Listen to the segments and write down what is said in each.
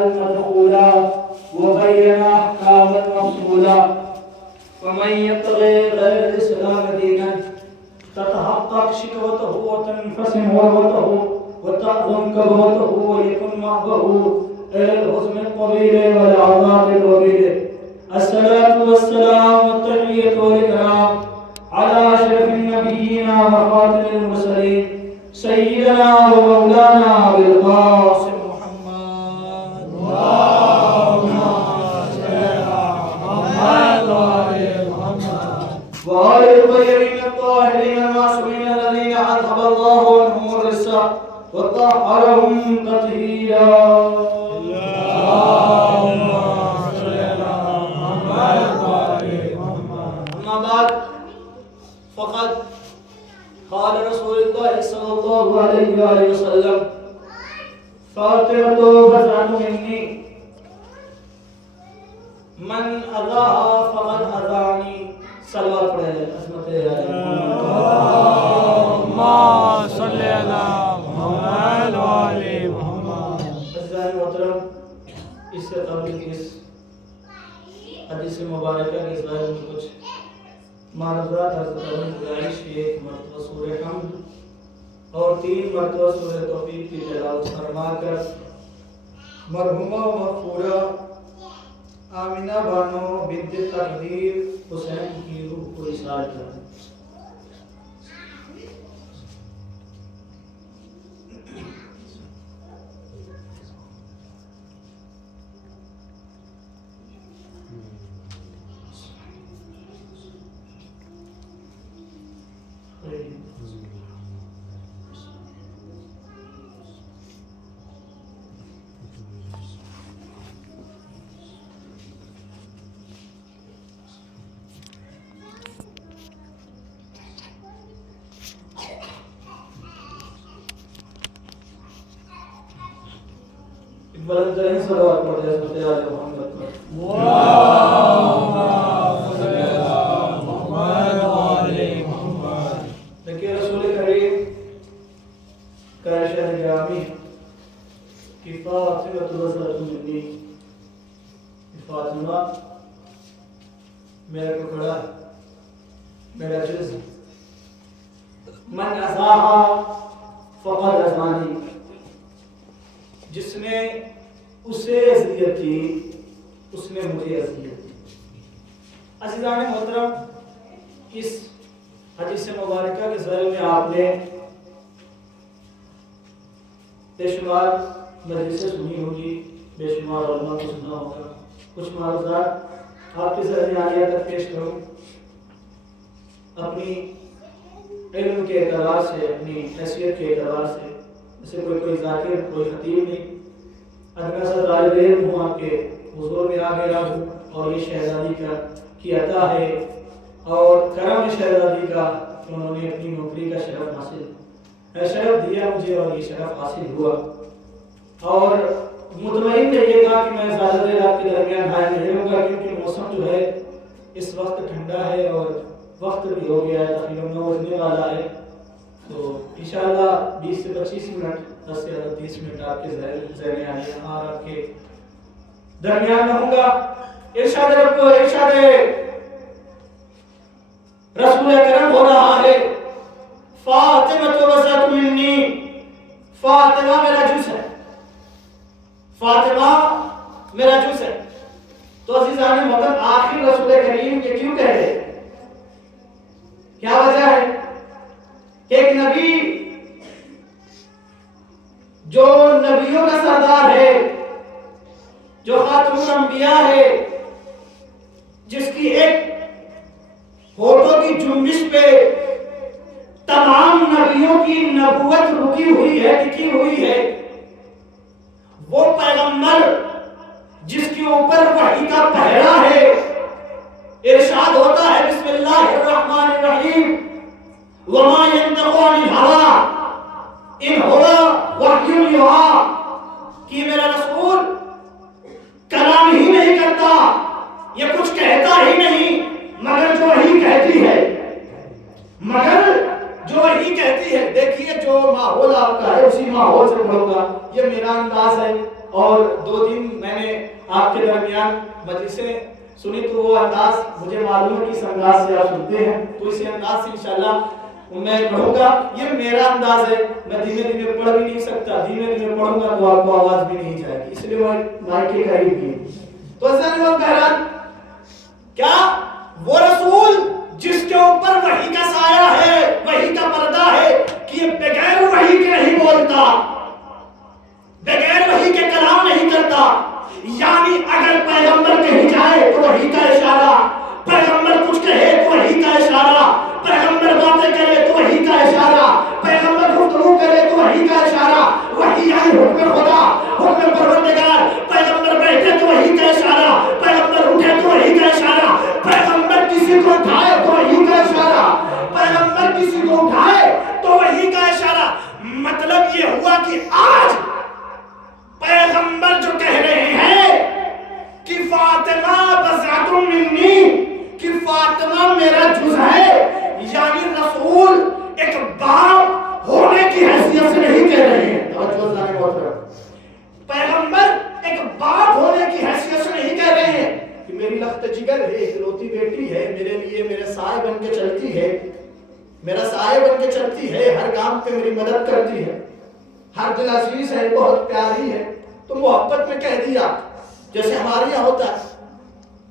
المدخولا وبين أحكاما مفصولا. ومن يبتغي غير الإسلام دينا تتحقق شكوته وتنفسم وروته وتعظم كبوته ويكن معبه إلى الحزن الطويل والعذاب الوبيل. الصلاة والسلام والتحية والإكرام على أشرف النبيين وخاتم المرسلين سيدنا ومولانا أبي القاسم محمد. اللهم صل على محمد وآل محمد وآل الطيبين الطاهرين المعصومين الذين أذهب الله عنهم الرجس وطهرهم تطهيرا. اللهم صل على محمد وآل محمد. أما بعد فقد قال رسول الله صلى الله عليه وآله وسلم فاطمة بضعة مني من أذاها فقد أذاني. صلوات پڑھے عظمت اللهم صل على محمد وآل محمد. عزیزان محترم، اس سے قبل کی اس حدیث مبارکہ کے ظاہر میں کچھ معروضات حضرت گزارش کی. ایک مرتبہ سورہ حمد اور 3 مرتبہ سورہ توفیق کی تلاوت فرما کر مرحومہ مغفورہ آمینہ بانو بنت تقدیر حسین کی روح کو اصرار کریں. بلند ترین صلوات پڑھ جائے حضرت آل محمد پر. اللهم صل على محمد وآل محمد. دیکھیے رسول کریم کا ارشاد گرامی کہ فاطمہ بضعۃ منی، فاطمہ میرا ٹکڑا، میرا جز. من اذاها فقد اذانی، جس نے اسے اذیت کی اس نے مجھے اذیت کی. عزیزان محترم، اس حدیث مبارکہ کے ذریعے میں آپ نے بے شمار مجلسیں سنی ہوگی، بے شمار علماء کو سنا ہوگا. کچھ معروضات آپ کے ذریعے عالیہ تک پیش کروں. اپنی علم کے اعتبار سے، اپنی حیثیت کے اعتبار سے، جیسے کوئی ذاکر، کوئی خطیب نہیں، ادنا سا طالب علم ہوں، آپ کے حضور میں آ گیا ہوں. اور یہ شہزادی کی عطا ہے اور کرم شہزادی کا کہ انہوں نے اپنی نوکری کا شرف دیا مجھے اور یہ شرف حاصل ہوا. اور مطمئن رہیے گا کہ میں زیادہ دیر آپ کے درمیان حائل نہیں ہوں گا، کیونکہ موسم جو ہے اس وقت ٹھنڈا ہے اور وقت بھی ہو گیا ہے، تقریباً 9 بجنے والا ہے. تو انشاءاللہ 20 سے 25 منٹ، 10 سے 30 منٹ آپ کے ذہن آنے اور آپ کے درمیان میں ہوں گا. ارشاد رسول کرم ہو رہا ہے فاطمہ بضعۃ منی، فاطمہ میرا جز ہے، فاطمہ میرا جز ہے. تو عزیزان محترم، آخر رسول کریم یہ کیوں کہہ رہے؟ کیا وجہ ہے کہ ایک نبی جو نبیوں کا سردار ہے، جو خاتم الانبیاء ہے، جس کی ایک ہونٹوں کی جنبش پہ تمام نبیوں کی نبوت رکی ہوئی ہے، لکھی ہوئی ہے، وہ پیغمبر جس کے اوپر وحی کا پہرا ہے. ارشاد ہوتا ہے بسم اللہ الرحمن الرحیم وما ينطق عن الهوى ان هو وحی یوحی، کہ میرا رسول کلام ہی نہیں کرتا، یہ کچھ کہتا ہی نہیں مگر جو وحی کہتی ہے، مگر جو دیکھیے جو ماحول آپ کا ہے اسی ماحول سے پڑھوں گا. یہ میرا انداز ہے اور 2 دن میں نے آپ کے درمیان مجلسیں سنی تو وہ انداز مجھے معلوم ہے کہ اس انداز سے آپ سنتے ہیں، تو اسی انداز سے انشاءاللہ میں پڑھوں گا. یہ میرا انداز ہے، میں دھیمے دھیمے پڑھ بھی نہیں سکتا، دھیمے دھیمے پڑھوں گا تو آپ کو آواز بھی نہیں جائے گی، اس لیے میں مائک کے قریب کی. تو بہرحال کیا وہ رسول جس کے اوپر وحی کا سایہ ہے، وحی کا پردہ ہے، کہ یہ بغیر وحی کے نہیں بولتا، بغیر وحی کے کلام نہیں کرتا. یعنی اگر پیغمبر کہیں جائے تو وحی کا اشارہ، پیغمبر کچھ کہے تو وحی کا اشارہ، پیغمبر باتیں کرے تو وحی کا اشارہ، پیغمبر گفتگو کرے تو وحی کا اشارہ. وحی یعنی حکم خدا، حکم پروردگار. پیغمبر بیٹھے تو وحی کا اشارہ، پیغمبر اٹھے تو وحی کا اشارہ، پیغمبر کسی کو اٹھائے تو وحی کا اشارہ، پیغمبر کسی کو اٹھائے تو وحی کا اشارہ. مطلب یہ ہوا کہ آج پیغمبر جو کہہ رہے ہیں کہ فاطمہ بضعۃ منی، کہ فاطمہ میرا جز ہے، یعنی رسول ایک باپ ہونے کی حیثیت سے نہیں کہہ رہے ہیں. پیغمبر ایک باپ ہونے کی حیثیت سے نہیں کہہ رہے ہیں کہ میری لخت جگر ہے، اکلوتی بیٹی ہے، میرے لیے میرے سائے بن کے چلتی ہے، میرا سائے بن کے چلتی ہے، ہر کام پہ میری مدد کرتی ہے، ہر دل عزیز ہے، بہت پیاری ہے. تو محبت میں کہہ دیا، جیسے ہمارے یہاں ہوتا ہے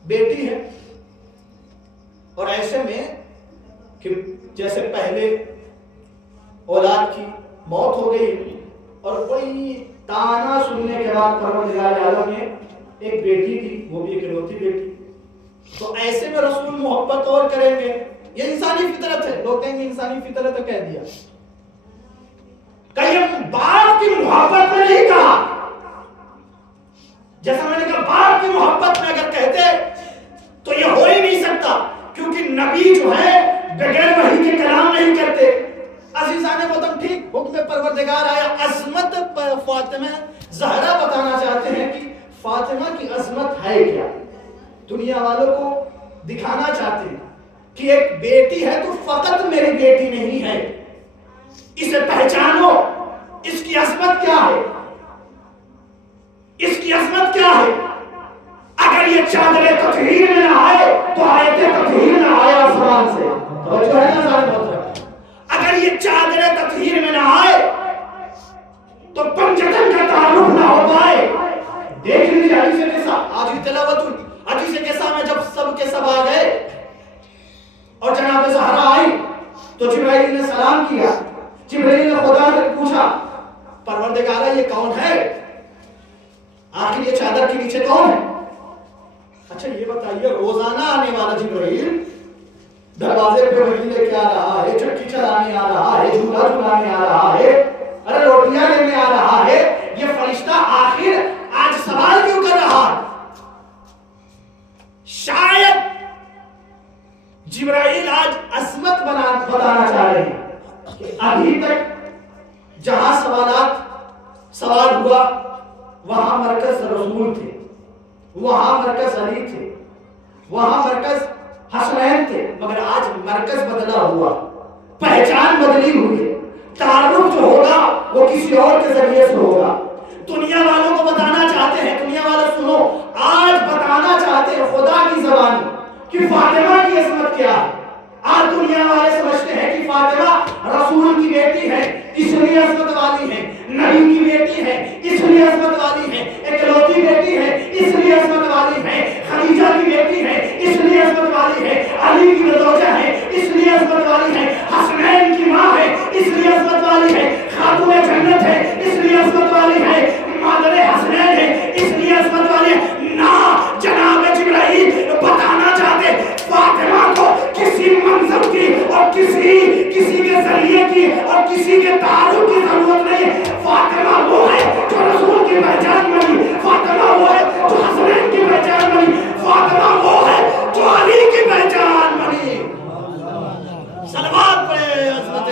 بیٹی ہے، اور ایسے میں کہ جیسے پہلے اولاد کی موت ہو گئی اور کوئی تانا سننے کے بعد پروردگار عالم نے ایک بیٹی تھی، وہ بھی اکلوتی بیٹی. تو ایسے میں رسول محبت اور کریں گے. یہ انسانی فطرت ہے، لوگ کہیں گے انسانی فطرت ہے، کہہ دیا. کہیں باپ کی محبت میں نہیں کہا، جیسا میں نے کہا باپ کی محبت میں اگر کہتے تو یہ ہو ہی نہیں سکتا، کیونکہ نبی جو ہے بغیر وحی کے کلام نہیں کرتے. عزیزان محترم، ٹھیک حکم پروردگار آیا، عظمت فاطمہ زہرا بتانا چاہتے ہیں کہ فاطمہ کی عظمت ہے کیا، دنیا والوں کو دکھانا چاہتے ہیں کہ ایک بیٹی ہے تو فقط میری بیٹی نہیں ہے، اسے پہچانو، اس کی عظمت کیا ہے، اس کی عظمت کیا ہے. اگر یہ چادر تطہیر میں نہ آئے تو آیت تطہیر نہ آئے آسمان سے. توجہ ہے نا سارے بہت. اگر یہ چادر تطہیر میں نہ آئے تو پنجتن کا تعلق نہ ہو پائے. دیکھ لیجیے حدیث کے ساتھ آج ہی تلاوت ہوئی، حدیث کے ساتھ میں جب سب کے سب آ گئے اور جناب زہرا آئی تو جبرائیل نے سلام کیا. جبرائیل نے خدا سے پوچھا پروردگارہ یہ کون ہے، آخر یہ چادر کے نیچے کون ہے. اچھا یہ بتائیے روزانہ آنے والا جبرائیل دروازے پہ وہی لے کے آ رہا ہے، چکی چلانے آ رہا ہے، جھولا جھلانے آ رہا ہے، ارے روٹیاں لینے آ رہا ہے، یہ فرشتہ آخر آج سوال کیوں کر رہا ہے. شاید جبرائیل آج عظمت بتانا چاہ رہے ہیں کہ ابھی تک جہاں سوال ہوا وہاں مرکز رسول تھے، وہاں مرکز علی تھے، وہاں مرکز حسنین تھے، مگر آج مرکز بدلا ہوا، پہچان بدلی ہوئی، تعارف جو ہوگا وہ کسی اور کے ذریعے سے ہوگا. دنیا والوں کو بتانا چاہتے ہیں، دنیا والے سنو، آج بتانا چاہتے ہیں خدا کی زبانی کہ فاطمہ کی عظمت کیا ہے. آج دنیا والے سمجھتے ہیں کہ فاطمہ رسول کی بیٹی ہے اس لیے عظمت والی ہے، نبی کی بیٹی ہے اس لیے عظمت والی ہے، اکلوتی بیٹی ہے اس لیے عظمت والی ہے، خدیجہ کی بیٹی ہے اس لیے عظمت والی ہے، علی کی زوجہ ہے اس لیے عظمت والی ہے، حسنین کی ماں ہے اس لیے عظمت والی ہے، خاتون جنت ہے اس لیے عظمت والی ہے، مادر حسنین ہے اس لیے عظمت والی ہے. نا جناب جبرائیل بتانا چاہتے فاطمہ کو کسی منصب کی اور کسی کے ذریعے کی اور کسی کے تعارف کی ضرورت نہیں. فاطمہ وہ ہے جو رسول کی پہچان بنی، فاطمہ وہ ہے جو حسنین کی پہچان بنی، فاطمہ وہ ہے جو علی کی پہچان بنی. صلوات پڑھے عظمت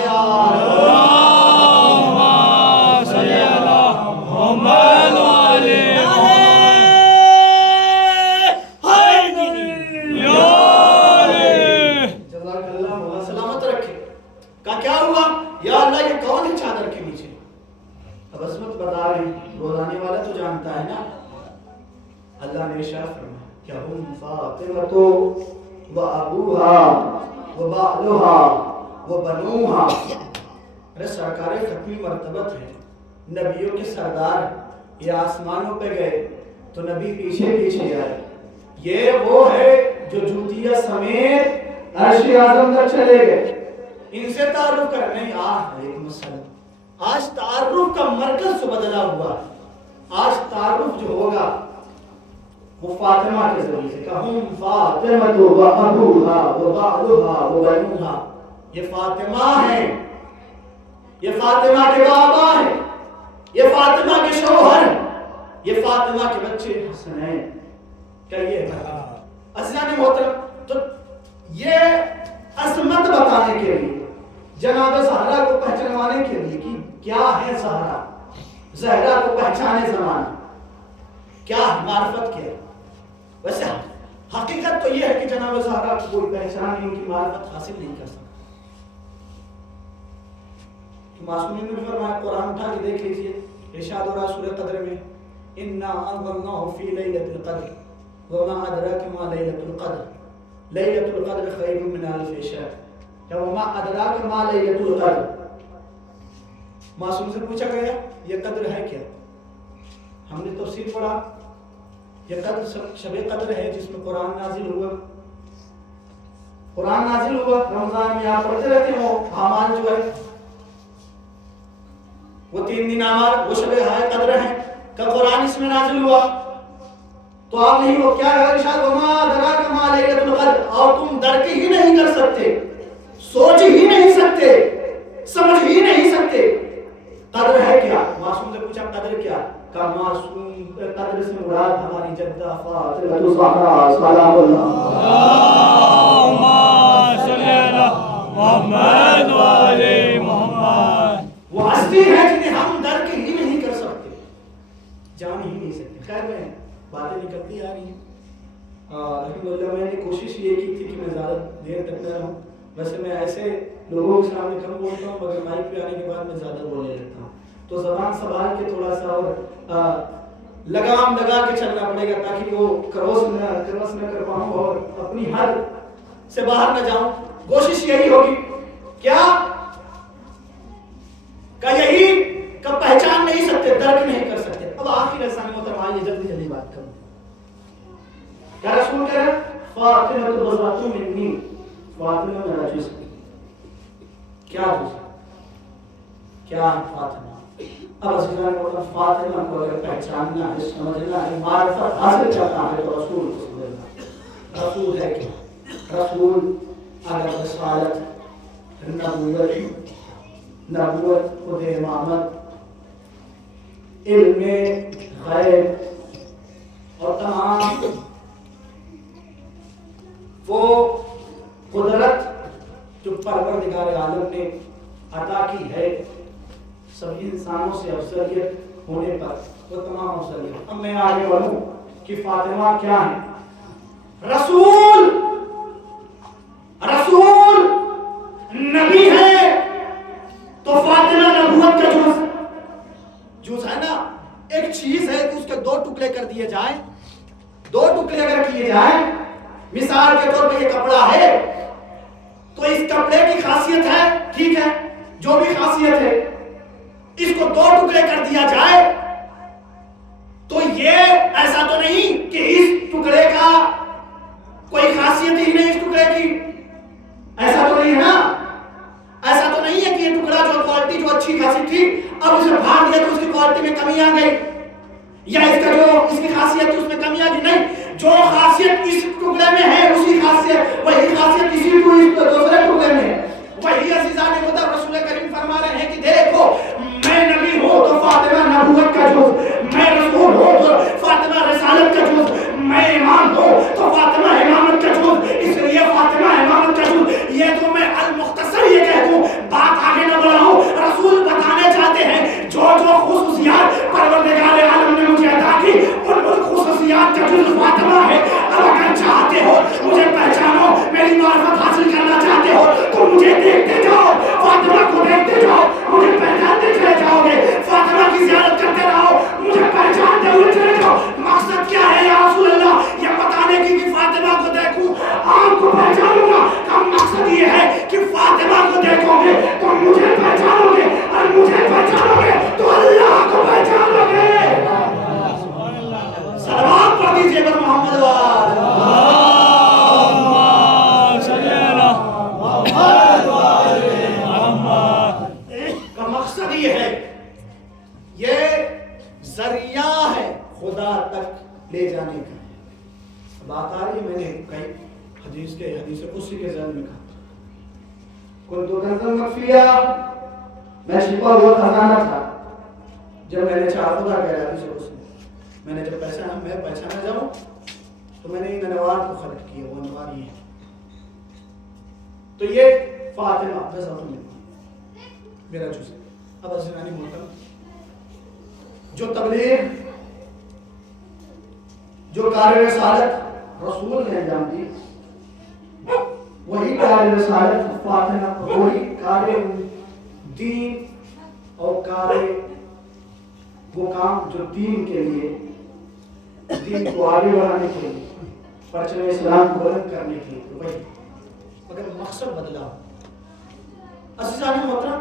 روزانے والا تو جانتا ہے نا. اللہ نے ارشاد فرمایا کہ ہم فاطمہ و ابوہا و بعلہا و بنوہا. ارے سرکار ختمی مرتبت ہے، نبیوں کے سردار، یہ آسمانوں پہ گئے تو نبی پیچھے پیچھے آئے. یہ وہ ہے جو جوتیہ سمیت عرش اعظم تک چلے گئے. ان سے تعارف کر نہیں. ایک مسئلہ، آج تعارف کا مرکز جو بدلا ہوا ہے. آج تعارف جو ہوگا وہ فاطمہ کے ذریعے سے کہ ہم فاطمہ و ابوہا و بعلہا و بنوہا. یہ فاطمہ ہیں، یہ فاطمہ کے بابا ہیں، یہ فاطمہ کے شوہر، یہ فاطمہ کے بچے حسنین. کہیے عزیزان محترم، تو یہ عظمت بتانے کے لیے، جناب زہرا کو پہچانوانے کے لیے کہ کیا ہے زہرا، زہرا کو پہچانے زمانہ کیا معرفت کیا. ویسے حقیقت تو یہ ہے کہ جناب زہرا کو کوئی پہچان نہیں، ان کی معرفت حاصل نہیں کر سکتا. معصومین نے فرمایا، قرآن اٹھا کے دیکھ لیجئے، ارشاد ہو رہا سورہ قدر میں انا انزلناه في ليلة القدر وما ادراك ما ليلة القدر ليلة القدر خير من الف شهر. وما ادراك ما ليلة القدر. معصوم سے پوچھا گیا یہ قدر ہے کیا؟ ہم نے تفسیر پڑھا یہ قدر شب قدر ہے جس میں قرآن نازل ہوا. قرآن نازل ہوا رمضان میں آپ پڑھتے رہتے ہو. حامان جو ہے وہ 3 دن آمار وہ شب قدر ہیں کہ قرآن اس میں نازل ہوا. تو آپ نہیں وہ کیا ہے ارشاد وما ادراک ما لیلۃ القدر. اور تم درک ہی نہیں کر سکتے، سوچ ہی نہیں سکتے، سمجھ ہی نہیں سکتے قدر ہے کیا. معصوم سے پوچھا قدر کیا؟ کہ معصوم قدر سے مراد ہماری جدہ فاطمہ الزہرا سلام اللہ اللہم صلی علی محمد و علی محمد. وہ ہستی ہے جنہیں ہم درک ہی نہیں کر سکتے، جان ہی نہیں سکتے. خیر میں باتیں نکلتی آ رہی ہیں. الحمدللہ میں نے کوشش یہ کی تھی کہ میں زیادہ دیر تک نہ رہوں. ویسے میں ایسے لوگوں کے سامنے کم بولتا ہوں مگر مائک پہ آنے کے بعد میں زیادہ بولنے لگتا ہوں. تو زبان سنبھال کے تھوڑا سا اور لگام لگا کے چلنا پڑے گا تاکہ وہ کروس نہ کر پاؤں اور اپنی حد سے باہر نہ جاؤں. کوشش یہی ہوگی کیا کہ یہی کہ پہچان نہیں سکتے، درک نہیں کر سکتے. اب آخر عزیزان محترم آئیے جلدی جلدی بات کروں. کیا رسول کہہ رہے ہیں فاطمہ بضعۃ منی، فاطمہ میرا جسم. کیا جسم؟ کیا فاطمہ؟ اب عزیزان محترم فاطمہ کو اگر پہچاننا ہے، سمجھنا ہے، معرفت حاصل کرنا ہے تو رسول کو سمجھنا. رسول ہے کیا؟ رسول اگر رسالت، نبوت، خود امامت، علم غیب اور تمام وہ قدرت جو پروردگار عالم نے عطا کی ہے سبھی انسانوں سے افضلیت ہونے پر، وہ تمام افضلیت. اب میں آگے بڑھوں کہ فاطمہ کیا ہے. رسول نبی ہے تو فاطمہ نبوت کا جز ہے نا. ایک چیز ہے کہ اس کے 2 ٹکڑے کر دیے جائیں، 2 ٹکڑے اگر کیے جائیں، مثال کے طور پہ یہ کپڑا ہے تو اس کپڑے کی خاصیت ہے، ٹھیک ہے، جو بھی خاصیت ہے اس کو 2 ٹکڑے کر دیا جائے تو یہ ایسا تو نہیں کہ اس ٹکڑے کا کوئی خاصیت ہی نہیں اس ٹکڑے کی. ایسا تو نہیں ہے نا. ایسا تو نہیں ہے کہ یہ ٹکڑا جو کوالٹی جو اچھی خاصی تھی اب اسے بھاگ دیا تو اس کی کوالٹی میں کمی آ گئی، یا اس کا جو اس کی خاصیت تھی اس میں کمی آ گئی. نہیں، جو خاصیت اس ٹکڑے میں ہے اسی خاصیت وہی خاصیت اسی دوسرے ٹکڑے میں ہے. وہی عزیزان محترم رسول کریم فرما رہے ہیں کہ دیکھو میں نبی ہوں تو فاطمہ نبوت کا جز، میں رسول ہوں تو فاطمہ رسالت کا جز، میں امام ہوں تو فاطمہ امامت کا جز. اس لیے فاطمہ امامت کا جز. یہ تو میں المختصر یہ کہہ دوں، بات آگے نہ بڑھاؤں. رسول بتانے چاہتے ہیں جو خصوصیات پروردگار عالم نے مجھے عطا کی ان خصوصیات کا جز فاطمہ ہے. اب اگر چاہتے ہو مجھے پہچانو، میری معرفت حاصل کرنا چاہتے ہو تو مجھے دیکھتے جاؤ، فاطمہ کو دیکھتے جاؤ، مجھے پہچانتے چلے جاؤ گے. فاطمہ کی زیارت کرتے رہو، مجھے پہچانتے خدا تک لے جانے کا ہے. بات آ رہی ہے، میں نے کئی حدیث قدسی کے ذہن میں کہا کنت کنزا مخفیا، میں چھپا ہوا خزانہ تھا. جب میں نے چاہا خدا کہہ رہا حدیث قدسی میں نے جب پہچانا جاؤں تو میں نے ان انوار کو خلق کیا. وہ انوار یہ ہے. تو یہ فاطمہ بس میرا جز. اب عزیزانی محترم، جو تبلیغ، جو کار رسالت رسول نے انجام دی، وہی کار رسالت فاطمہ، وہی کار دین اور کار وہ کام جو دین کے لیے، دین کو آگے بڑھانے کے لیے، پرچم اسلام کو بلند کرنے کے لیے، وہی مگر مقصد بدلا. عزیزان محترم،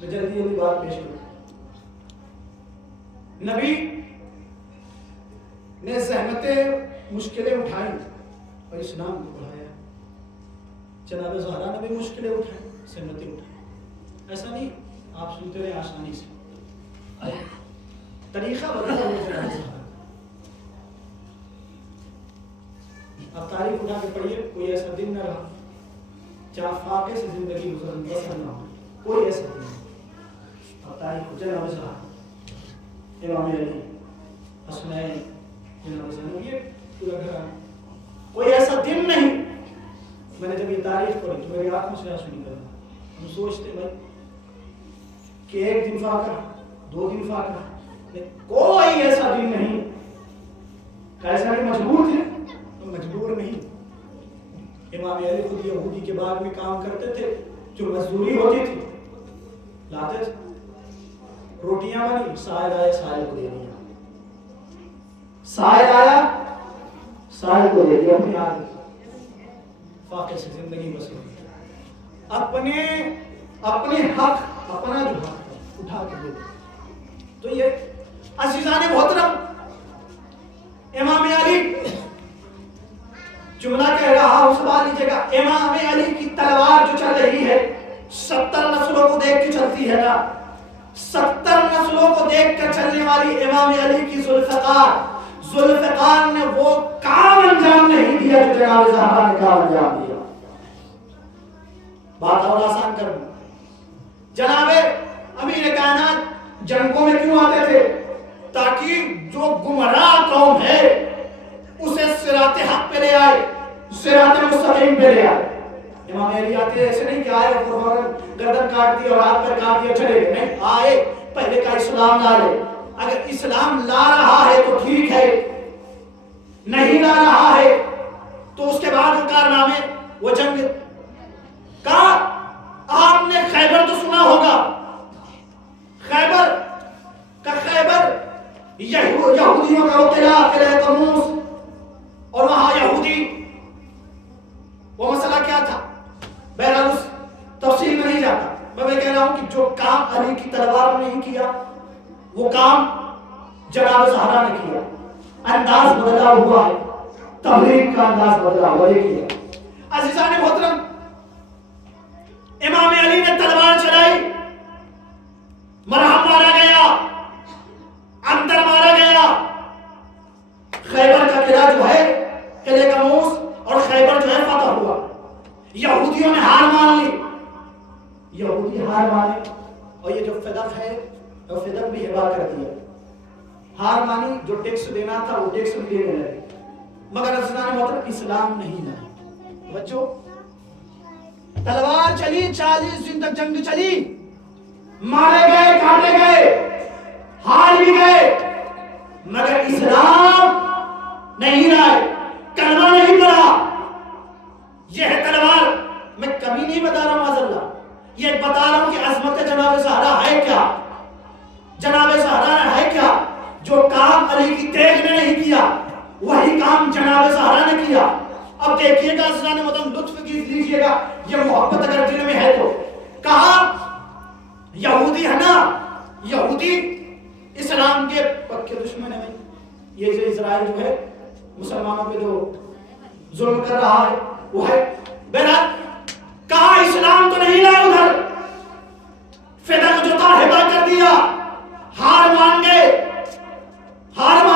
میں جلدی جلدی بات پیش کروں. نبی نے زحمتیں مشکلیں اٹھائی اور اسلام کو بڑھایا. جناب زہرا نے بھی مشکلیں اٹھائی، زحمتیں اٹھائی. ایسا نہیں آپ سنتے رہے آسانی سے، طریقہ بدلا ہوا جناب زہرا. اب تاریخ اٹھا کے پڑھیے، کوئی ایسا دن نہ رہا جہاں فاقے سے زندگی بسر نہ ہو. کوئی ایسا دن نہیں. اب تاریخ جناب زہرا، امام علی، حسنین، جناب زینب، یہ پورا گھر. کوئی ایسا دن نہیں. میں نے جب یہ تاریخ پڑھی تو میری آنکھوں سے آنسو نکل رہا. ہم سوچتے بھائی کہ ایک دن فاقہ، 2 دن فاقہ، کوئی ایسا دن نہیں. ایسا نہیں مجبور تھے، مجبور نہیں. امام علی خود یہودی کے بعد میں کام کرتے تھے، جو مزدوری ہوتی تھی لاتے تھے. روٹیاں بنی، سائل آیا سائل کو دے دیا، سائل آیا سائل کو دے دیا. اپنی آگے فاقے سے زندگی بسر اپنے حق، اپنا جو حق اٹھا کے دے دیا. تو یہ عزیزان محترم، امام علی جملہ کہہ رہا ہوں، سوال لیجیے گا. امام علی کی تلوار جو چل رہی ہے 70 نسلوں کو دیکھ کے چلتی ہے نا، 70 نسلوں کو دیکھ کر چلنے والی امام علی کی ذوالفقار نے وہ کام انجام نہیں دیا جو جناب زہرا نے کام انجام دیا. بات اور آسان کر دوں. جناب امیر کائنات جنگوں میں کیوں آتے تھے؟ تاکہ جو گمراہ قوم ہے اسے صراط حق پہ لے آئے، صراط مستقیم پہ لے آئے. امام علی آتے ایسے نہیں کہ آئے اور گردن کاٹ دی اور ہاتھ پر کاٹ دیا چلے گئے. نہیں، آئے پہلے کا اسلام لا لے. اگر اسلام لا رہا ہے تو ٹھیک ہے، نہیں لا رہا ہے تو اس کے بعد وہ کارنامے، وہ جنگ کا. آپ نے خیبر تو سنا ہوگا. خیبر یہودیوں کا قلعہ قموس، اور وہاں یہودی، وہ مسئلہ کیا تھا؟ بہرحال اس تفصیل میں نہیں جاتا. میں کہہ رہا ہوں کہ جو کام علی کی تلوار نے نہیں کیا وہ کام جناب زہرا نے کیا. انداز بدلا ہوا ہے، تبلیغ کا انداز بدلا ہوا ہے. عزیزان محترم، امام علی نے تلوار چلائی، مرہم مارا گیا، اندر مارا گیا. خیبر کا قلعہ جو ہے، قلعہ قموس اور خیبر جو ہے فتح ہوا. یہودیوں نے ہار مان لی. یہودی ہار مانے اور یہ جو فدق ہے وہ فدق بھی ہبا کر دیا. ہار مانی، جو ٹیکس دینا تھا وہ ٹیکس بھی دینے لگے. مگر عزیزان محترم اسلام نہیں لایا. بچوں، تلوار چلی، 40 دن تک جنگ چلی، مارے گئے، کاٹے گئے، ہار بھی گئے، مگر اسلام نہیں لائے، کلمہ نہیں پڑھا. یہ ہے تلوار. میں کبھی نہیں بتا رہا ہوں معذاللہ، یہ بتا رہا ہوں کہ عظمت جناب زہرا ہے کیا. جناب زہرا ہے کیا؟ جو کام علی کی تیغ نے نہیں کیا وہی کام جناب زہرا نے کیا. اب دیکھیے گا عزیزان محترم، لطف لیجیے گا، یہ محبت اگر دل میں ہے تو. کہا یہودی ہے نا، یہودی اسلام کے پکے دشمن ہے. یہ جو اسرائیل جو ہے مسلمانوں پہ جو ظلم کر رہا ہے وہ ہے. بہرحال کہا اسلام تو نہیں لائے، ادھر فدق جو تھا ہبا کر دیا. ہار مان گئے، ہار مان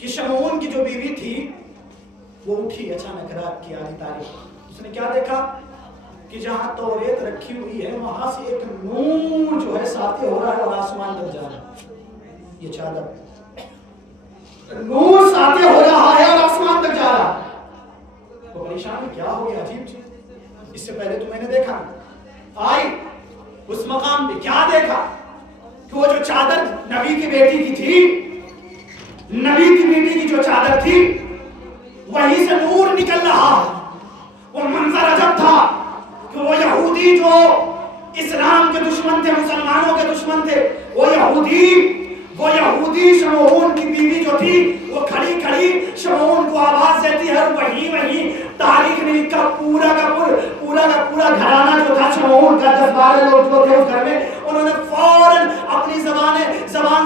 کہ شمعون کی جو بیوی تھی وہ اٹھی اچانک رات کی آدھی تاریخ. اس نے کیا دیکھا کہ جہاں توریت رکھی ہوئی ہے وہاں سے ایک نور جو ہے ساطع ہو رہا ہے اور آسمان تک جا رہا ہے. یہ چادر نور ساطع ہو رہا ہے اور آسمان تک جا رہا ہے. تو پریشان کیا ہو گیا؟ عجیب چیز. اس سے پہلے تو میں نے دیکھا آئی اس مقام پہ کیا دیکھا کہ وہ جو چادر نبی کی بیٹی کی تھی، نبی کی بیٹی کی جو چادر تھی وہیں سے نور نکل رہا. وہ منظر عجب تھا کہ وہ یہودی جو اسلام کے دشمن تھے، مسلمانوں کے دشمن تھے، وہ یہودی شمعون کی بیوی جو تھی وہ کھڑی کھڑی شمعون کو آواز دیتی ہے. وہیں تاریخ نے لکھا پورا کا پورا گھرانہ جو تھا شمعون کا، 10-12 لوگ جو تھے اس گھر میں، انہوں نے فوراً اپنی زبان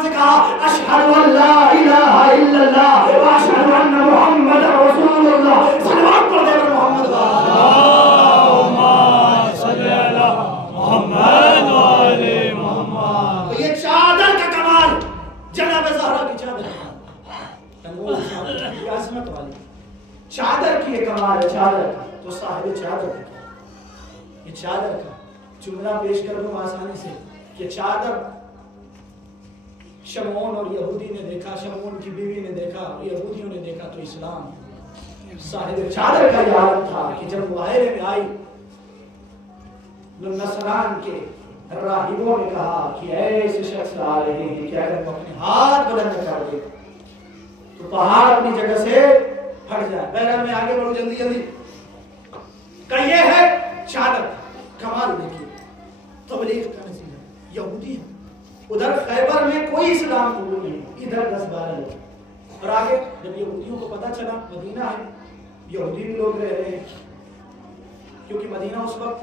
سے کہا اشہد ان لا الہ الا اللہ و اشہد ان محمد رسول اللہ. صلوات پڑھ دے محمد اللہم صلی علی محمد و آل محمد. تو یہ چادر کا کمال، جناب زہرا کی چادر کی عظمت والی چادر کی یہ کمال ہے. چادر تو صاحب چادر کا یہ چادر کا جملہ پیش کر دوں آسانی سے کہ چادر شمعون اور یہودی نے دیکھا، شمعون کی بیوی نے دیکھا اور یہودیوں نے دیکھا تو اسلام صاحب چادر کا یہ عالم تھا کہ جب مظاہرے میں آئی نصران کے راہبوں نے کہا کہ ایسے شخص آ رہے ہیں کہ اگر وہ اپنے ہاتھ بلند کر دے تو پہاڑ اپنی جگہ سے ہٹ جائے. بہرحال میں آگے بڑھوں جلدی کہ یہ ہے چادر. کمال دیکھیے تبلیغ کا نتیجہ. یہودی ہے ادھر خیبر میں کوئی اسلام قبول نہیں، ادھر 10-12 لوگ. اور آگے جب یہودیوں کو پتا چلا مدینہ ہے، یہودی بھی لوگ رہ رہے ہیں کیونکہ مدینہ اس وقت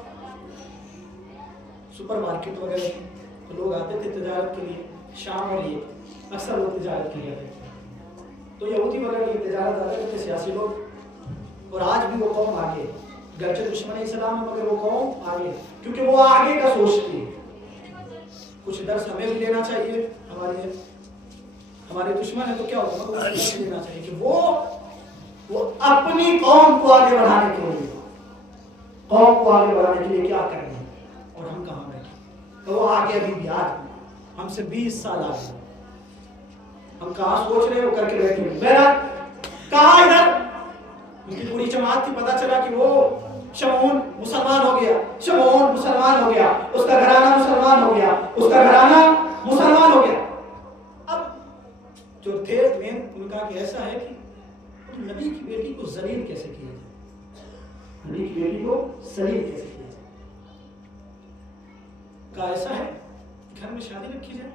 سپر مارکیٹ وغیرہ تھی تو لوگ آتے تھے تجارت کے لیے. شام اور یہ اکثر لوگ تجارت کے لیے آتے تھے تو یہودی وغیرہ کی تجارت آتے تھے سیاسی لوگ. اور آج بھی وہ قوم آگے، گرچہ دشمن اسلام ہے مگر وہ قوم آگے کیونکہ وہ آگے کا سوچتی ہے. کچھ درس ہمیں بھی لینا چاہیے. ہمارے دشمن ہے تو کیا ہوگا لینا چاہیے کہ وہ اپنی قوم کو آگے بڑھانے کے لیے کیا کریں گے اور ہم کہاں بیٹھے. تو وہ آگے ابھی بھی آج ہم سے 20 سال آگے، ہم کہاں سوچ رہے ہو کر کے بیٹھے ہیں. بہرحال کہاں ادھر ان کی پوری جماعت تھی. پتا چلا کہ وہ شمعون مسلمان ہو گیا، اس کا گھرانہ مسلمان ہو گیا. اب جو تھے مین ان کا کہ ایسا ہے کہ نبی کی بیٹی کو ذلیل کیسے کیا جائے. کہا ایسا ہے گھر میں شادی رکھی جائے.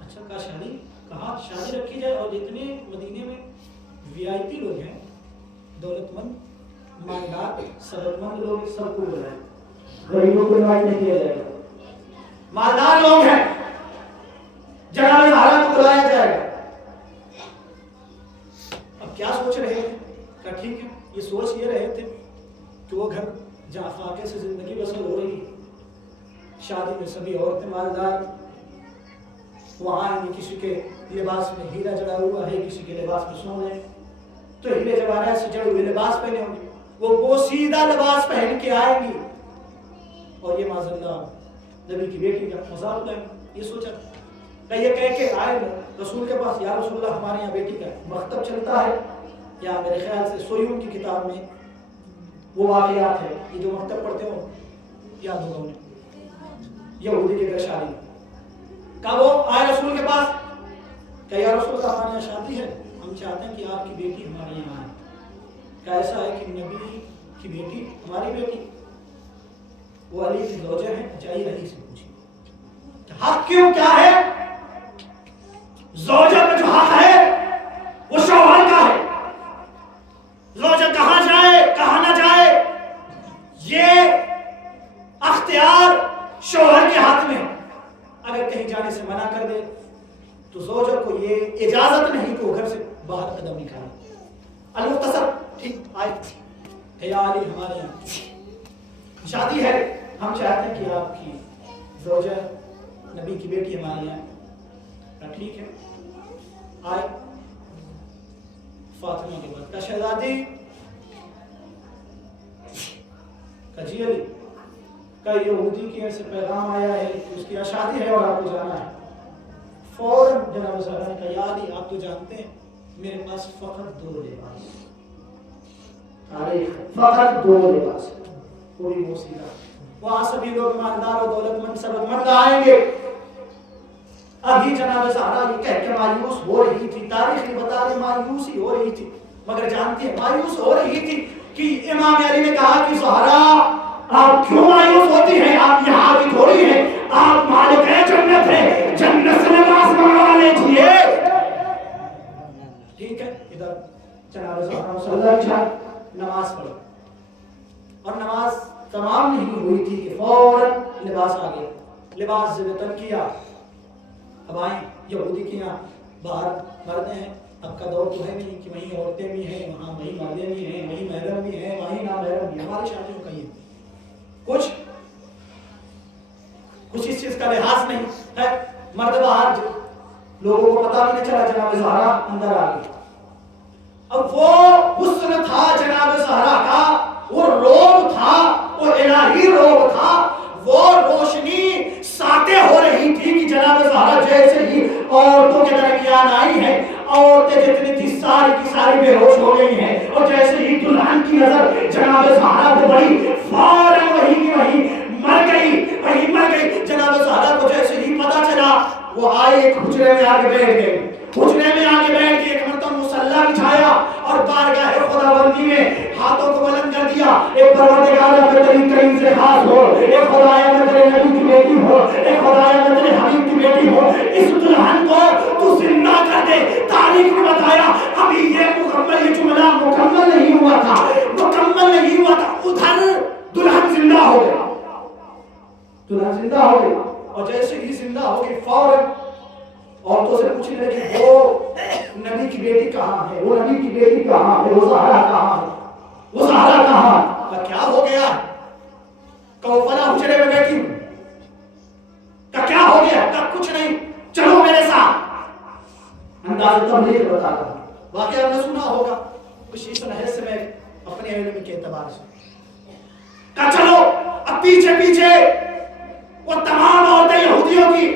اچھا کہا شادی رکھی جائے اور جتنے مدینے میں VIP لوگ ہیں، دولت مند، مالدار، ثروت مند لوگ، سب کو بلائیں. غریبوں کو انوائٹ نہیں کیا جائے گا. مالدار لوگ ہیں جناب زہرا کو بلایا جائے گا. اب کیا سوچ رہے تھے؟ کہا ٹھیک ہے. یہ سوچ یہ رہے تھے کہ وہ گھر جہاں فاقے سے زندگی بسر ہو رہی ہے، شادی میں سبھی عورتیں مالدار، وہاں آئیں گے، کسی کے لباس میں ہیرا جڑا ہوا ہے، کسی کے لباس میں سونے، تو ہیرے جواہرات سے جڑے ہوئے لباس پہنے ہوں گے، وہ بوسیدہ لباس پہن کے آئیں گی اور یہ معاذ اللہ نبی کی بیٹی کا مذاق اڑائیں. یہ سوچا کہ یہ کہہ کے آئے رسول کے پاس، یا رسول اللہ ہمارے یہاں بیٹی کا مکتب چلتا ہے، یا میرے خیال سے سویون کی کتاب میں وہ واقعات ہے، یہ جو مکتب پڑھتے ہو یاد ہوگا انہیں، یہودی کے گھر شادی. کہا وہ آئے رسول کے پاس کہ یا رسول اللہ ہمارے یہاں شادی ہے، ہم چاہتے ہیں کہ آپ کی بیٹی ہمارے یہاں آئے. کہا ایسا ہے کہ نبی کی بیٹی ہماری بیٹی، وہ علی کی زوجہ ہیں، جائیے علی سے پوچھیں حق کیوں کیا ہے. زوجہ میں جو حق ہے وہ شوہر کا ہے. زوجہ کہاں جائے کہاں نہ جائے یہ اختیار شوہر کے ہاتھ میں. اگر کہیں جانے سے منع کر دے تو زوجہ کو یہ اجازت نہیں کہ وہ گھر سے باہر قدم نکالے. المختصر ٹھیک آئے کہ یا علی ہمارے یہاں شادی ہے، ہم چاہتے ہیں کہ آپ کی زوجہ نبی کی بیٹی ہمارے یہاں. ٹھیک ہے. آئے فاطمہ کے بعد کا شہزادی کا جی علی کا یہودی کی سے پیغام آیا ہے کہ اس کی شادی ہے اور آپ کو جانا ہے. فوراً جناب زہرا نے کہا یا علی آپ تو جانتے ہیں میرے پاس فقط 2 لباس فقط 2 لباس پوری موسیقہ. وہاں سبھی لوگ مالدار اور دولت مند ثروت مند آئیں گے. ابھی جناب زہرا یہ کہہ کے مایوس ہو رہی تھی, تاریخ نہیں بتا رہی مایوس ہی ہو رہی تھی, مگر جانتی ہے مایوس ہو رہی تھی کہ امام علی نے کہا کہ زہرا آپ کیوں مایوس ہوتی ہیں, آپ یہاں کی تھوڑی ہیں, آپ مالک جنت ہیں, جنت سے لباس منگوا لیجیے. ٹھیک ہے ادھر جناب زہرا صلی اللہ علیہ وسلم نماز پڑھی اور نماز تمام نہیں ہوئی تھی کہ فوراً لباس آ گیا. لباس زبطن کیا, اب آئیں یہودی کے یہاں باہر مرد ہیں, اب کا دور تو ہے نہیں کہ وہیں عورتیں بھی ہیں, وہاں وہیں مردیں بھی ہیں, وہیں محرم بھی ہیں, وہیں نامحرم بھی. ہماری شادیوں کا یہ کچھ اس چیز کا لحاظ نہیں ہے. مرد باہر لوگوں کو پتا بھی نہیں چلا, جناب زہرا اندر آ گئی. اب وہ حسن تھا جناب زہرا کا, وہ روب تھا, وہ الہی روب تھا, وہ روشنی ساطع ہو رہی تھی کہ جناب زہرا جیسے ہی عورتوں کے درمیان آئی ہے, عورتیں جتنی تھی ساری کی ساری بے ہوش ہو گئی ہیں, اور جیسے ہی دلہن کی نظر جناب زہرا کو پڑی فوراً وہی کی وہی مر گئی, وہی مر گئی. جناب زہرا کو جیسے ہی پتا چلا وہ آئی ایک حجرے میں آ کے بیٹھ گئی. حجرے میں آ کے بیٹھ کے ایک مرتبہ مصلی بچھایا اور بارگاہ خداوندی میں ہاتھوں کو بلند کر دیا. ایک پروردگار میں تیری کریم سے خاص ہو, ایک خدایا میں تیرے نبی کی بیٹی ہو, ایک خدایا میں تیرے حبیب کی بیٹی ہو, اس دلہن کو تو زندہ کر دے. تاریخ نے بتایا ابھی یہ جملہ مکمل نہیں ہوا تھا, مکمل نہیں ہوا تھا, ادھر دلہن زندہ ہو گئی, دلہن زندہ ہو گئی. اور جیسے ہی زندہ ہو گئی فوراً عورتوں سے پوچھنے لگی وہ نبی کی بیٹی کہاں ہے, وہ نبی کی بیٹی کہاں ہے, وہ زہرا کہاں ہے, وہ زہرا کہاں. کیا ہو گیا, فلاں حجرے میں بیٹھی ہوں, کیا ہو گیا, کچھ نہیں, چلو میرے ساتھ. انداز تبلیغ بتا رہا ہوں, واقعہ ہم نے سنا ہوگا کچھ اس لحاظ سے میں اپنے علم کے اعتبار سے. کہا چلو اب پیچھے پیچھے وہ تمام عورتیں یہودیوں کی,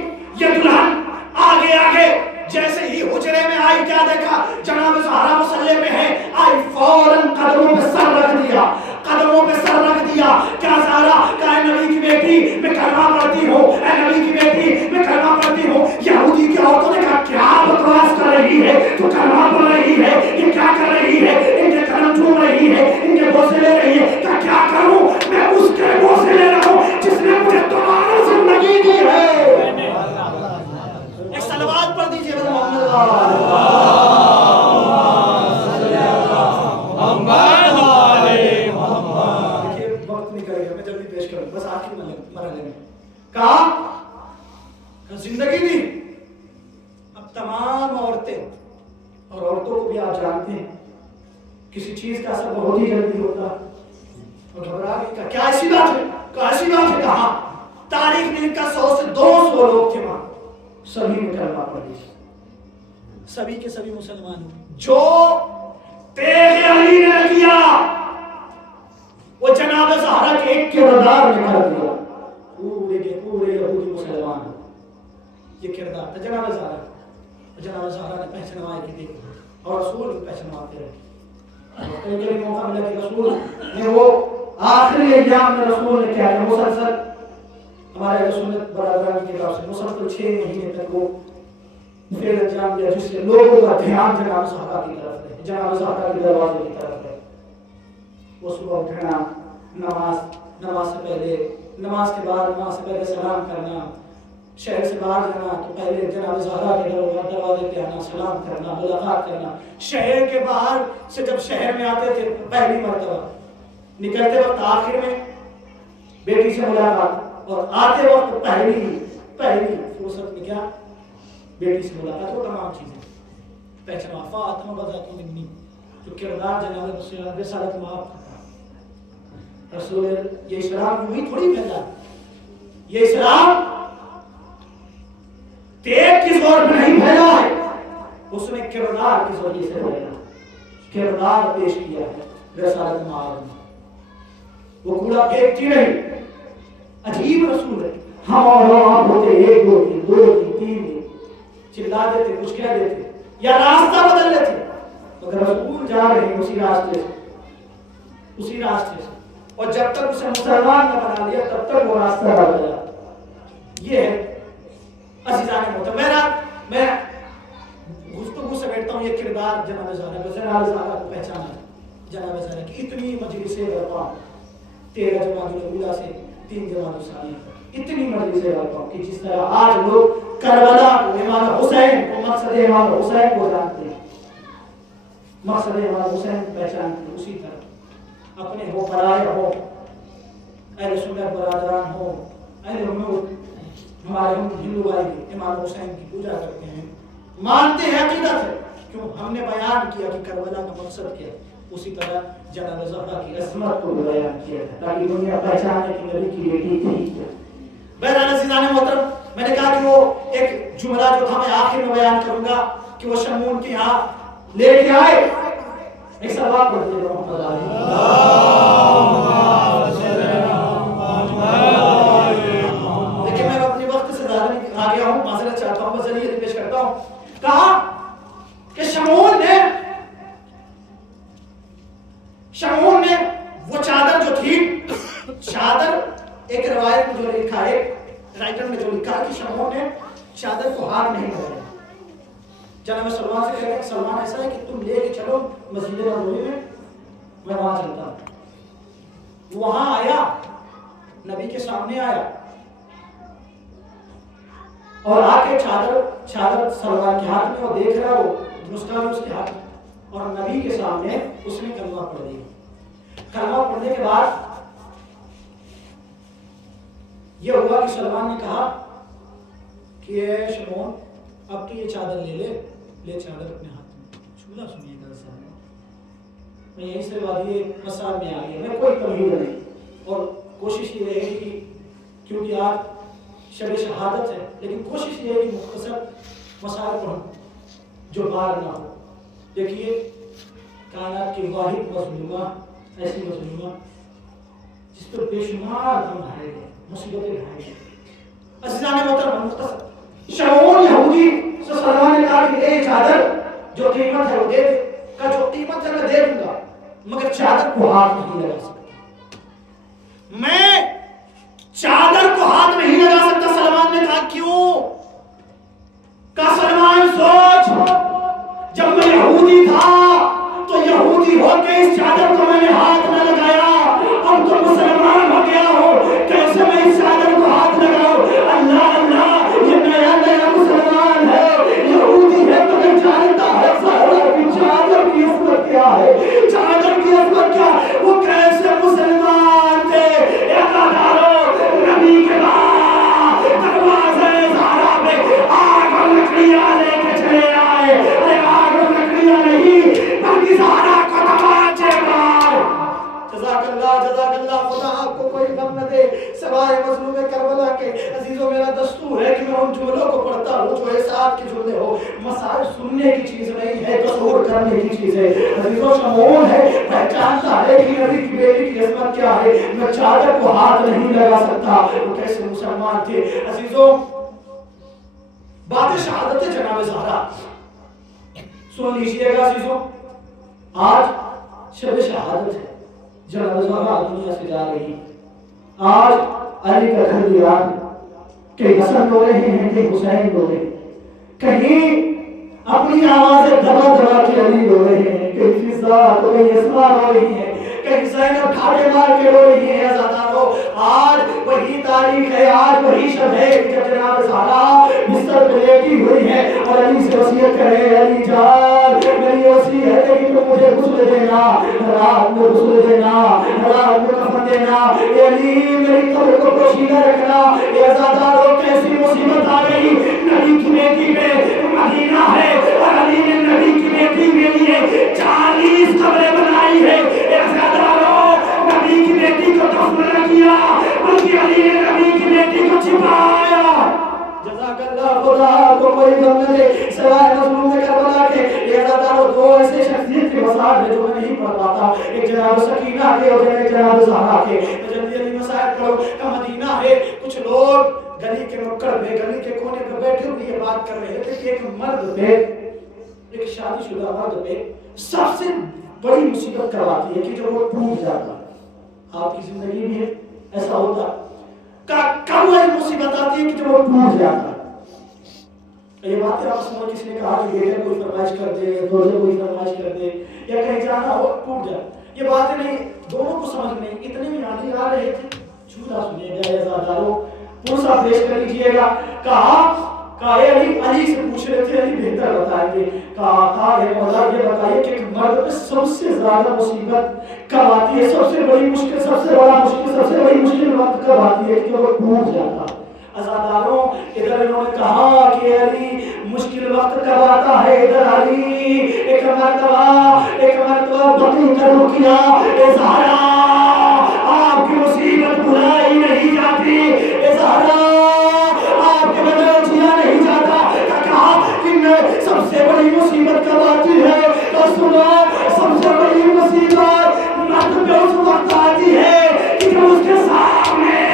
یہ دلہن آگے آگے جیسے ہی حجرے میں آئی کیا دیکھا جناب زہرا مصلی پہ ہے, آئی فوراً قدموں پہ سر رکھ دیا, قدموں پہ سر رکھ دیا. کیا زہرا کہ اے نبی کی بیٹی میں کلمہ پڑھتی ہوں, اے نبی کی بیٹی میں کلمہ پڑھتی ہوں. یہودی کی عورتوں نے کہا کیا بکواس کر رہی ہے, تو کلمہ پڑھ رہی ہے, یہ کیا کر رہی ہے, ان کے قدم چوم رہی ہے, ان کے بوسے لے رہی ہے. کیا کروں میں اس کے بوسے لے رہا ہوں جس نے مجھے دوبارہ زندگی دی ہے. ایک صلوات پڑھ دیجیے محمد وقت نہیں کرے گا, میں جلدی پیش کروں بس آخری مرحلے میں. کہا زندگی دی. اب تمام عورتیں اور عورتوں کو بھی آپ جانتے ہیں کسی چیز کا اثر بہت ہی جلدی ہوتا ہے اور گھبرا گئی. کیا ایسی بات ہے, ایسی بات ہے. کہاں تاریخ میں لکھا 100 سے 200 لوگ تھے وہاں, سبھی نے کلمہ پڑھ لیا, سبھی کے سبھی مسلمان ہوئے. جو تیغ علی نے کیا وہ جناب زہرا کے ایک کردار نے کر دیا, پورے کے پورے یہودی مسلمان. یہ کردار تھا جناب زہرا. جناب زہرا نے پہچانوایا کہ دیکھو, اور رسول بھی پہچانواتے رہے. کئی موقع ملا کہ رسول نے وہ آخری ایام میں رسول نے کیا ہے مسلسل ہمارے رسول نے برادران کی طرف سے مسلسل 6 مہینے تک وہ پھر انجام دیا جس سے لوگوں کا دھیان جناب زہرا کی طرف ہے, جناب زہرا کے دروازے کی طرف ہے. وہ صبح اٹھنا, نماز سے پہلے, نماز کے بعد, نماز سے پہلے سلام کرنا, شہر سے باہر جانا تو پہلے جناب زہرا کے دروازے پہ آنا, سلام کرنا, ملاقات کرنا. شہر کے باہر سے جب شہر میں آتے تھے پہلی مرتبہ, نکلتے وقت آخر میں بیٹی سے ملاقات, اور آتے وقت پہلی فرصت میں کیا بیٹی سے ملاقات. وہ تمام چیزیں پہچانا. فاطمہ بذات منی, جو کردار جناب رسالت میں آپ کا رسول. یہ اسلام یوں ہی تھوڑی پھیلا, یہ اسلام تیغ کی زور پہ نہیں پھیلا ہے, اس نے کردار کے ذریعے سے بیان کردار پیش کیا ہے رسالت معارض میں. وہ کوڑا پھینکتی رہی. عجیب رسول ہے. ہم اور آپ ہوتے ایک دو دن دو دن تین دن چلا دیتے کچھ کہہ دیتے یا راستہ بدل لیتے مگر رسول جا رہے ہیں اسی راستے سے اور جب تک اسے مسلمان نہ بنا لیا تب تک وہ راستہ نہ بدلا. یہ ہے عزیزان محترم. میں گفتگو سے بیٹھتا ہوں. یہ کردار جناب زہرا کو پہچانا ہے. جناب زہرا کی اتنی مجلسیں برپا 13 جماعت الاولیاء سے 3 جماعت الثانیہ اتنی مجلسیں برپا کہ جس طرح آج لوگ کربلا کو امام حسین کو مقصد امام حسین کو جانتے ہیں مقصد امام حسین کو پہچانتے ہیں اسی طرح اپنے ہو پرائے ہو اہل سنت برادران ہو اہل ہمارے ہندو بھائی امام حسین کی پوجا کرتے ہیں مانتے ہیں عقیدت ہے. کیوں ہم نے بیان کیا کہ کربلا کا مقصد کیا ہے. اسی طرح جناب زہرا کی عظمت کو بیان کیا ہے تاکہ دنیا پہچانے کہ نبی کی بیٹی تھی. بہرحال عزیزان محترم میں نے کہا کہ وہ ایک جملہ جو تھا میں آخر میں بیان کروں گا کہ وہ شمون کے یہاں لے کے آئے. ایک سوال پڑھتے ہیں محمد لیکن میں اپنے وقت سے زیادہ آ گیا ہوں. معذرت چاہتا ہوں. بس جلدی پیش کرتا ہوں. کہا کہ شمون نے وہ چادر جو تھی چادر ایک روایت میں جو لکھا ہے رائٹر میں جو لکھا کہ شمون نے چادر کو ہاتھ نہیں لگایا. جناب سلمان سے کہا کہ سلمان ایسا ہے کہ تم لے کے چلو مسجد نبوی میں وہاں چلتا ہوں. وہاں آیا نبی کے سامنے آیا اور آ کے چادر سلمان کے ہاتھ میں وہ دیکھ رہا وہ مسکا میں اس کے ہاتھ اور نبی کے سامنے اس نے کلمہ پڑھ دیا. کلمہ پڑھنے کے بعد یہ ہوا کہ سلمان نے کہا کہ اے شمون اب کی یہ چادر لے چادر اپنے ہاتھ میں. چولہا سنیے گا سامنے میں یہیں سے وادی مسار میں آ گیا. میں کوئی تمہید نہیں اور کوشش یہ رہے گی کہ کیونکہ آج شب شہادت ہے لیکن کوشش یہ ہے کہ مختصر مسائل پڑھوں جو بار نہ ہو. دیکھیے کائنات کی واحد مظلومہ ایسی مظلومہ جس پر بے شمار غم ڈھائے گئے مصیبتیں ڈھائے گئے. عزیزان محترم مختصر شمعون یہودی سے سلمان نے کہا کہ اے چادر جو قیمت ہے وہ دے دے. کا جو قیمت ہے میں دے دوں گا مگر چادر کو ہاتھ نہیں لگا سکتا. میں چادر کو ہاتھ نہیں لگا سکتا. سلمان نے کہا کیوں؟ کہا سلمان سوچ جب میں یہودی تھا تو یہودی ہو کے اس چادر کو میں نے ہاتھ نہ لگایا. اب تو مسلمان ہو گیا ہو کیسے میں اس چادر کو ہاتھ لگاؤں؟ اللہ اللہ یہ نیا مسلمان ہے یہودی ہے مگر جانتا ہے زہرا کی چادر کی عظمت کیا ہے. چادر کی عظمت کیا وہ کیسے مسلمان تھے. نبی کے بعد دروازے زہرا پہ آگ اور لکڑیاں لے کے چلے آئے. ارے آگ اور لکڑیاں نہیں بلکہ زہرا کو تماچے مار. جزاک اللہ خدا آپ کو کوئی غم نہ دے سوائے مظلوم کربلا کے. عزیزوں میرا دستور ہے کہ میں ان جملوں کو پڑھتا ہوں جو احساس کے جملے ہو. مسائل سننے کی چیز نہیں ہے تصور کرنے کی چیز ہے. عزیزوں شمعون ہے پہچانتا ہے کہ نبی کی بیٹی کی عظمت کیا ہے. میں چادر کو ہاتھ نہیں لگا سکتا. وہ کیسے مسلمان تھے. عزیزوں بات شہادت جناب زہرا سن لیجئے گا. عزیزوں آج شب شہادت ہے. جناب زہرا دنیا سے جا رہی. آج علی کا گھر ویران کہیں حسن رو رہے ہیں کہیں حسین رو رہے ہیں. کہیں اپنی آوازیں دبا دبا کے علی رو رہے ہیں کہیں فضا تو کہیں اسما رو رہی ہے کہیں زینب ٹھاٹے مار کے رو رہی ہے. عزادارو آج وہی تاریخ ہے آج وہی شب ہے جب جناب زہرا بستر پہ لیٹی ہوئی ہے اور علی سے وصیت کرے علی جان میری وصیت ہے کہ تم مجھے غسل دینا رات میں غسل دینا رات میں کفن دینا. اے علی میری قبر کو پوشیدہ رکھنا. اے عزادارو کیسی مصیبت آ گئی. نبی کی بیٹی میں مدینہ ہے اور علی نے نبی کی بیٹی کے لیے 40 قبریں بنائی ہے. اے عزادارو نبی کی بیٹی کو دفن نہ کیا بلکہ علی نے نبی کی بیٹی کو چھپایا. جزاک اللہ خدا کو کوئی غم نہ دے سوائے مظلوم کربلا کے. دو ایسے شخصیت کے مسائل ہیں جو میں نہیں پڑھ پاتا، ایک جناب سکینہ کے اور ایک جناب زہرا کے. میں جلدی جلدی مسائل پڑھوں. کا مدینہ ہے، کچھ لوگ گلی کے نکڑ پہ، گلی کے کونے پہ بیٹھے ہوئے یہ بات کر رہے تھے کہ ایک مرد پہ، ایک شادی شدہ مرد پہ سب سے بڑی مصیبت کرواتی ہے کہ جب وہ ٹوٹ جاتا. آپ کی زندگی میں ایسا ہوتا کب وہ مصیبت آتی ہے کہ جب وہ ٹوٹ جاتا. یہ باتیں آپ سنو، کس نے کہا کہ بیٹے کوئی فرمائش کر دے، روزے کوئی فرمائش کر دے، یا کہیں جانا ہو ٹوٹ جائے. یہ باتیں نہیں، دونوں کو سمجھ نہیں. اتنے میں علی آ رہے تھے. جھولا سنیے گا یا زاداروں پورسا پیش کر لیجئے گا. کہا علی سے پوچھ رہے تھے، علی بہتر بتائیں گے. کہا اے مولا یہ بتائیے کہ مرد پہ سب سے زیادہ مصیبت کب آتی ہے، سب سے بڑی مشکل، سب سے بڑا مشکل، سب سے بڑی مشکل وقت کب آتی ہے کہ وہ ٹوٹ جاتا. عزاداروں ادھر انہوں نے کہا کہ علی مشکل وقت کب آتا ہے. ادھر علی ایک مرتبہ بطن کرو کیا اے زہرا، آپ کی مصیبت بھلائی نہیں جاتی. اے زہرا آپ کے بدل جیا نہیں جاتا. کہا کہ سب سے بڑی مصیبت کب آتی ہے تو سنو، سب سے بڑی مصیبت مرد پہ اس وقت آتی ہے کہ جب اس کے سامنے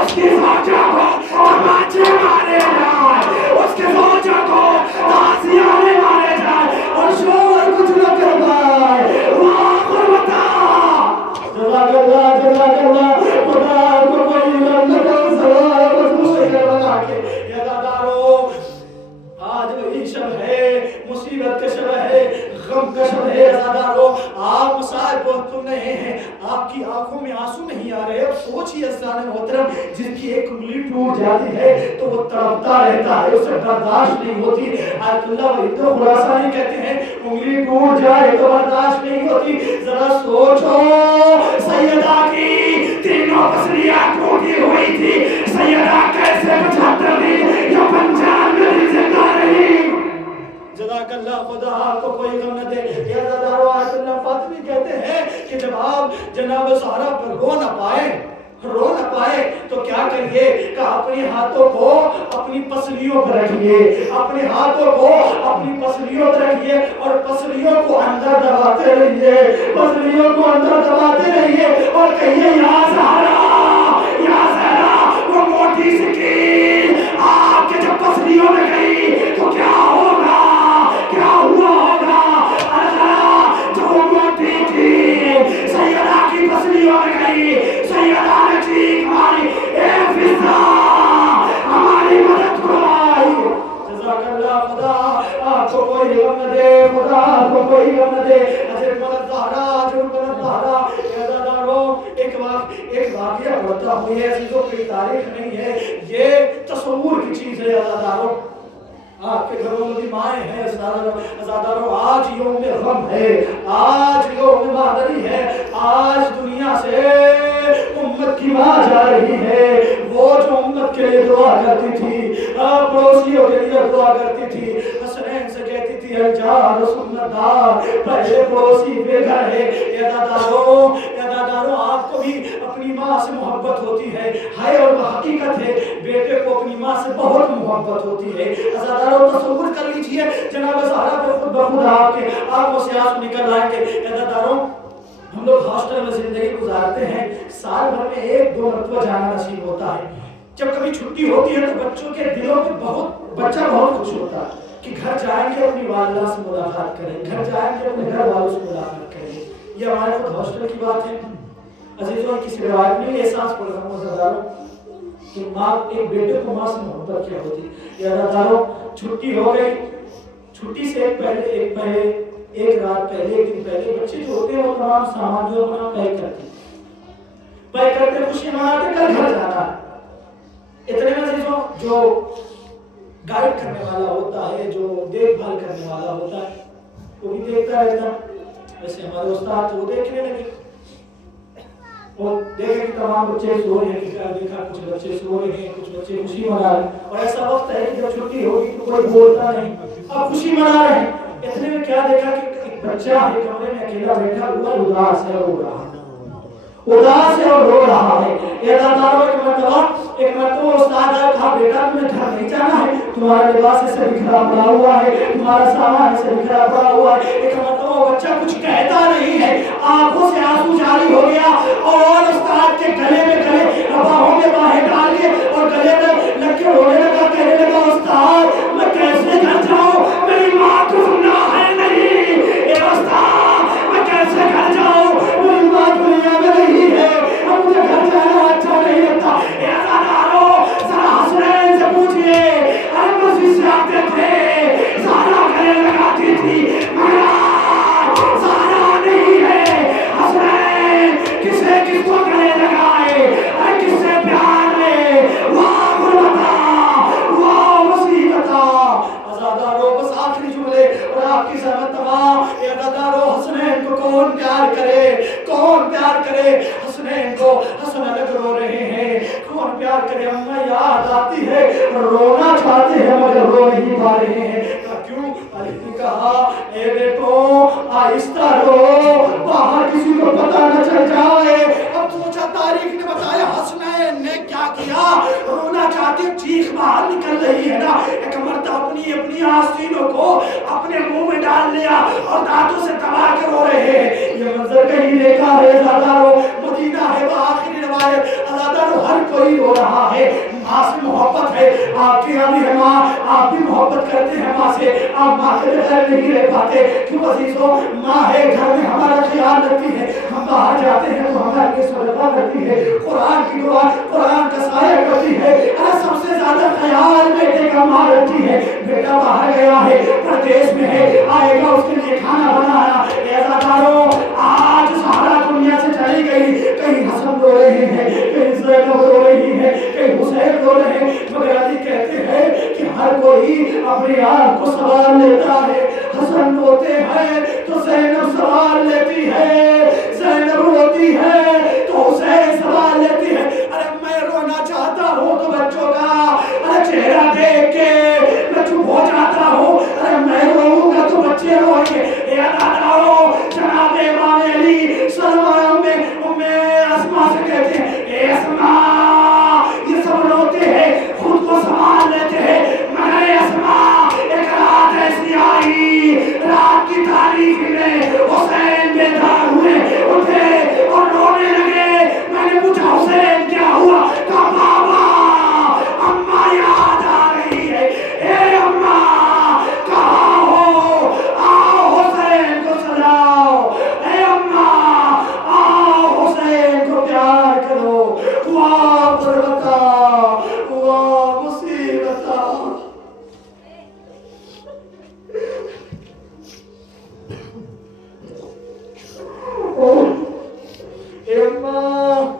اس کی زوجہ کو تماچے مارے جائے، اس کے زوجہ کو تازیانے مارے جائے اور شور کچھ نہ کر پائے. واہ غربتا، جزاک اللہ جزاک اللہ. خدا کو کوئی غم نہ کر سوائے رسول بنا کے. یا دادارو آج وہی شب ہے، مصیبت کا شب ہے، غم کا شب ہے. عزادارو آپ مسائل بہت سن رہے ہیں، آپ کی آنکھوں میں آنسو نہیں آ رہے. اب سوچئے عزیزان محترم، جس کی ایک انگلی ٹوٹ جاتی ہے تو وہ تڑپتا رہتا ہے، اسے برداشت نہیں ہوتی. آیت اللہ وحید خراسانی کہتے ہیں انگلی ٹوٹ جائے تو برداشت نہیں ہوتی. ذرا سوچو سیدہ کی تینوں پسلیاں ٹوٹی ہوئی تھی، سیدہ کیسے 75 دن یا 95 دن زندہ رہی. جزاک اللہ، خدا آپ کو کوئی غم نہ دے. یا دادارو آیت اللہ فاطمی کہتے ہیں کہ جب آپ جناب زہرا پر رو نہ پائے تو کیا کریے کہ اپنے ہاتھوں کو اپنی پسلیوں پر رکھیے، اپنے ہاتھوں کو اپنی پسلیوں پر رکھیے اور پسلیوں کو اندر دباتے رہیے، پسلیوں کو اندر دباتے رہیے اور کہیے یا زہرا یا زہرا. وہ موٹی سی کیل آپ کے جب پسلیوں میں گئی تو کیا ہوگا، کیا ہوا ہوگا. جو موٹی کیل سیدہ کی پسلیوں میں گئی، سیدہ نے چیخ ماری اے فضا ہماری مدد کو آئی. جزاک اللہ، خدا آپ کو کوئی غم نہ دے، خدا آپ کو کوئی غم نہ دے. عجب مدد زہرا، عجب مدد زہرا. ایک واقعہ ہوتا ہوئی ہے، عزیزوں کی تاریخ نہیں ہے، یہ تصور کی چیز ہے. عزاداروں آپ کے گھروں میں بھی مائیں ہیں. عزاداروں آج یوم غم ہے، آج یوم مادری ہے. آج دنیا سے امت کی ماں جا رہی ہے، وہ جو امت کے لیے دعا کرتی تھی، پڑوسیوں کے لیے دعا کرتی تھی. حسنین سے کہتی تھی الجار سنت دار، پہلے پڑوسی بے گھر ہے. اے داداروں آپ کو بھی اپنی ماں سے محبت ہوتی ہے اور حقیقت ہے بیٹے کو اپنی ماں سے بہت محبت ہوتی ہے. عزاداروں تصور کر لیجئے جناب زہرا پہ خود بخود آپ کے آنکھوں سے آنسو نکل آئیں گے. عزاداروں ہم لوگ ہاسٹل میں زندگی گزارتے ہیں، سال بھر میں 1-2 مرتبہ جانا نصیب ہوتا ہے. جب کبھی چھٹی ہوتی ہے تو بچوں کے دلوں میں بچہ بہت خوش ہوتا ہے کہ گھر جائیں گے اپنی والدہ سے ملاقات کریں، گھر جائیں گے اپنے گھر والوں سے ملاقات کریں. یہ ہمارے خود ہاسٹل کی بات ہے. عزیزوں کسی روایت میں احساس پڑ رہا ہوں عزاداروں کہ ماں ایک بیٹے کو ماں سے محبت کیا ہوتی. یہ عزاداروں چھٹی ہو گئی، چھٹی سے ایک رات پہلے، ایک دن پہلے بچے جو ہوتے ہیں وہ تمام سامان جو اپنا پیک کرتے خوشی مناتے کل گھر جانا ہے. اتنے میں عزیزوں جو گائیڈ کرنے والا ہوتا ہے، جو دیکھ بھال کرنے والا ہوتا ہے، وہ بھی دیکھتا رہتا. ویسے ہمارے استاد وہ دیکھنے لگے اور دیکھے کہ تمام بچے سو رہے ہیں. دیکھا کچھ بچے سو رہے ہیں، کچھ بچے خوشی منا رہے ہیں. اور ایسا وقت ہے کہ جب چھٹی ہوگی تو کوئی بولتا نہیں، اب خوشی منا رہے ہیں. اتنے میں کیا دیکھا کہ ایک بچہ ایک کمرے میں اکیلا بیٹھا ہوا اداس ہے اور رو رہا ہے. یہ عزاداروں ایک مرتبہ ایک مرتبہ استاد آیا، کہا بیٹا تمہیں گھر نہیں جانا ہے، تمہارا لباس ایسے بکھرا پڑا ہوا ہے، تمہارا سامان ایسے بکھرا پڑا ہوا ہے۔ ایک مرتبہ بچہ کچھ کہتا نہیں ہے، آنکھوں سے آنسو جاری ہو گیا اور استاد کے گلے میں گلے باہوں میں باہیں ڈال کے اور گلے میں لگ کے رونے لگا، کہنے لگا استاد میں کیسے گھر جاؤں، میری ماں تو زندہ ہے نہیں، اے استاد میں کیسے گھر جاؤں، میری ماں دنیا میں نہیں ہے، اب مجھے گھر جانا اچھا نہیں لگتا۔ اے عزادارو ذرا حسنین سے پوچھئے، ارے مسجد سے آتے تھے زہرا گلے لگاتی تھی مگر آج زہرا نہیں ہے، حسنین کسے کس کو گلے لگائے، ارے کس سے پیار لے، واہ غربتا واہ مصیبتا۔ عزادارو بس آخری جملے اور آپ کی زحمت تمام۔ اے عزادارو حسنین کو کون پیار کرے، کون پیار کرے حسنین کو، حسن الگ رو رہے ہیں، کون پیار کرے، اماں یاد آتی ہے، رونا چاہتے ہیں مگر رو نہیں پا رہے ہیں۔ کیوں؟ علی نے کہا اے بیٹو آہستہ رو، باہر کسی کو پتہ نہ چل جائے۔ اب سوچا تاریخ نے بتایا حسنین نے کیا کیا، رونا چاہتے چیخ باہر نکل رہی ہے نا، ایک مرتبہ اپنی آستینوں کو اپنے منہ میں ڈال لیا اور دانتوں سے دبا کے رو رہے ہیں۔ یہ منظر کہیں دیکھا ہے عزادارو، مدینہ ہے بآخری روایت، عزادارو ہر کوئی رو رہا ہے، ماں سے محبت ہے، آپ کے یہاں بھی ہے ماں، آپ بھی محبت کرتے ہیں ماں سے، آپ ماں کے بغیر نہیں رہ پاتے، کیوں عزیزوں ماں ہے گھر میں ہمارا خیال رکھتی ہے، ہم باہر جاتے ہیں تو ہمارے لیے صدقہ کرتی ہے، قرآن کی دعا قرآن کا سایہ کرتی ہے، ارے سب سے زیادہ خیال بیٹے کا ماں رکھتی ہے، بیٹا باہر گیا ہے پردیس میں ہے، آئے گا اس کے لیے کھانا